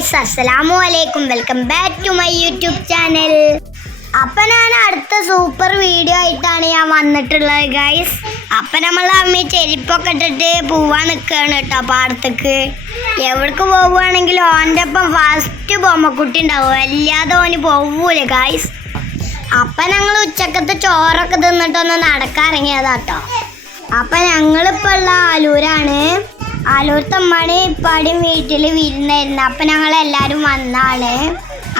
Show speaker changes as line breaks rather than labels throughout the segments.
Guys അസ്സലാമു അലൈക്കും. Welcome back to my YouTube channel. അപ്പൊ ഞാൻ അടുത്ത സൂപ്പർ വീഡിയോ ആയിട്ടാണ് ഞാൻ വന്നിട്ടുള്ളത് ഗൈസ്. അപ്പൊ നമ്മൾ അമ്മ ചെരുപ്പൊക്കെ ഇട്ടിട്ട് പോവാൻ നിൽക്കുകയാണ് കേട്ടോ പാടത്തേക്ക്. എവിടേക്ക് പോവുകയാണെങ്കിൽ ഓന്റെ ഒപ്പം ഫസ്റ്റ് ബൊമ്മക്കുട്ടി ഉണ്ടാവും. അല്ലാതെ ഓന് പോവൂലേ ഗൈസ്. അപ്പൊ ഞങ്ങൾ ഉച്ചക്കത്തെ ചോറൊക്കെ തിന്നിട്ടൊന്ന് നടക്കാറിങ്ങിയതാട്ടോ അപ്പൊ ഞങ്ങളിപ്പോ ഉള്ള ആലൂരാണ്. ആലൂരത്തെ ഇപ്പാടും വീട്ടിൽ വിരുന്നായിരുന്നു. അപ്പം ഞങ്ങൾ എല്ലാവരും വന്നാണ്.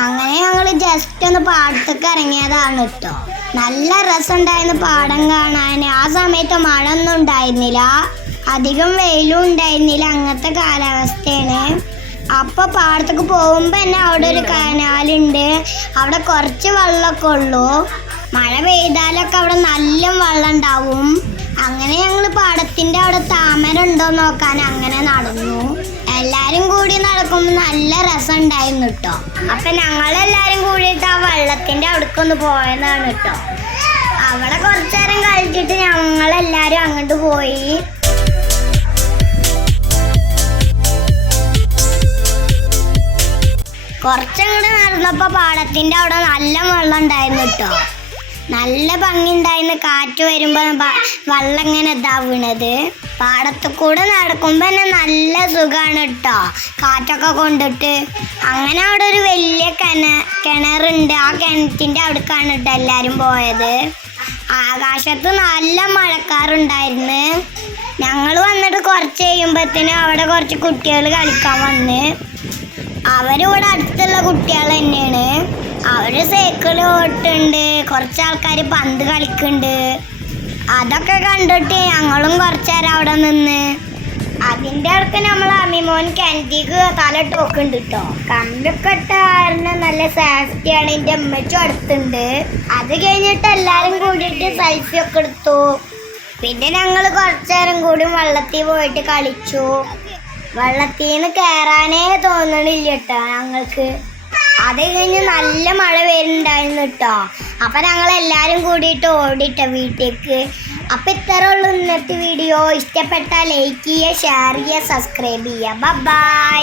അങ്ങനെ ഞങ്ങൾ ജസ്റ്റ് ഒന്ന് പാടത്തേക്ക് ഇറങ്ങിയതാണ് കേട്ടോ നല്ല രസമുണ്ടായിരുന്നു പാടം കാണാൻ ആ സമയത്ത് മഴ ഒന്നും ഉണ്ടായിരുന്നില്ല. അധികം വെയിലും ഉണ്ടായിരുന്നില്ല. അങ്ങനത്തെ കാലാവസ്ഥയാണ്. അപ്പൊ പാടത്തേക്ക് പോകുമ്പോ തന്നെ അവിടെ ഒരു കനാലുണ്ട്. അവിടെ കുറച്ച് വെള്ളമൊക്കെ ഉള്ളൂ. മഴ പെയ്താലൊക്കെ അവിടെ നല്ല വെള്ളം ഉണ്ടാവും. ഉണ്ടോ നോക്കാൻ അങ്ങനെ നടന്നു. എല്ലാരും കൂടി നടക്കുമ്പോൾ നല്ല രസം ഉണ്ടായിരുന്നു കേട്ടോ അപ്പൊ ഞങ്ങളെല്ലാരും കൂടിയിട്ട് ആ വെള്ളത്തിന്റെ അവിടേക്കൊന്ന് പോയതാണ് കേട്ടോ അവിടെ കുറച്ചേരം കളിച്ചിട്ട് ഞങ്ങളെല്ലാരും അങ്ങോട്ട് പോയി. കുറച്ചങ്ങോട്ട് നടന്നപ്പോ പാടത്തിന്റെ അവിടെ നല്ല വെള്ളം ഉണ്ടായിരുന്നു കേട്ടോ നല്ല ഭംഗി ഉണ്ടായിരുന്നു കാറ്റ് വരുമ്പോ വെള്ളം ഇങ്ങനെ ഇതാ വീണത് പാടത്ത് കൂടെ നടക്കുമ്പോ തന്നെ നല്ല സുഖമാണ് കേട്ടോ കാറ്റൊക്കെ കൊണ്ടിട്ട്. അങ്ങനെ അവിടെ ഒരു വലിയ കിണ കിണറുണ്ട്. ആ കിണറ്റിന്റെ അവിടേക്കാണ് കേട്ടോ എല്ലാരും പോയത്. ആകാശത്ത് നല്ല മഴക്കാറുണ്ടായിരുന്നു. ഞങ്ങൾ വന്നിട്ട് കുറച്ച് കഴിയുമ്പോഴത്തേനും അവിടെ കുറച്ച് കുട്ടികൾ കളിക്കാൻ വന്ന്. അവരിവിടെ അടുത്തുള്ള കുട്ടികൾ തന്നെയാണ്. അവർ സൈക്കിൾ ഓട്ടുണ്ട് കുറച്ച് ആൾക്കാർ പന്ത് കളിക്കുന്നുണ്ട്. അതൊക്കെ കണ്ടിട്ട് ഞങ്ങളും കുറച്ചേരം അവിടെ നിന്ന്. അതിന്റെ അടുത്ത് നമ്മൾ അമ്മിമോൻ കിണറ്റിക്ക് തല ടോക്കുണ്ട് കേട്ടോ കമ്പൊക്കെ ഇട്ട കാരണം നല്ല സേഫ്റ്റിയാണ് എന്റെ അമ്മച്ചും അടുത്തുണ്ട്. അത് കഴിഞ്ഞിട്ട് എല്ലാവരും കൂടിയിട്ട് സെൽഫി ഒക്കെ എടുത്തു. പിന്നെ ഞങ്ങൾ കുറച്ചേരം കൂടി വള്ളത്തിൽ പോയിട്ട് കളിച്ചു. വെള്ളത്തിൽ നിന്ന് കയറാനേ തോന്നണില്ല കേട്ടോ ഞങ്ങൾക്ക്. അത് കഴിഞ്ഞ് നല്ല മഴ വരുന്നുണ്ടായിരുന്നു കേട്ടോ അപ്പം ഞങ്ങൾ എല്ലാരും കൂടിയിട്ട് ഓടിട്ടോ വീട്ടിലേക്ക്. അപ്പൊ ഇത്ര ഉള്ളൂ ഇന്നത്തെ വീഡിയോ ഇഷ്ടപ്പെട്ടാൽ ലൈക്ക് ചെയ്യുക ഷെയർ ചെയ്യുക സബ്സ്ക്രൈബ് ചെയ്യുക. ബൈ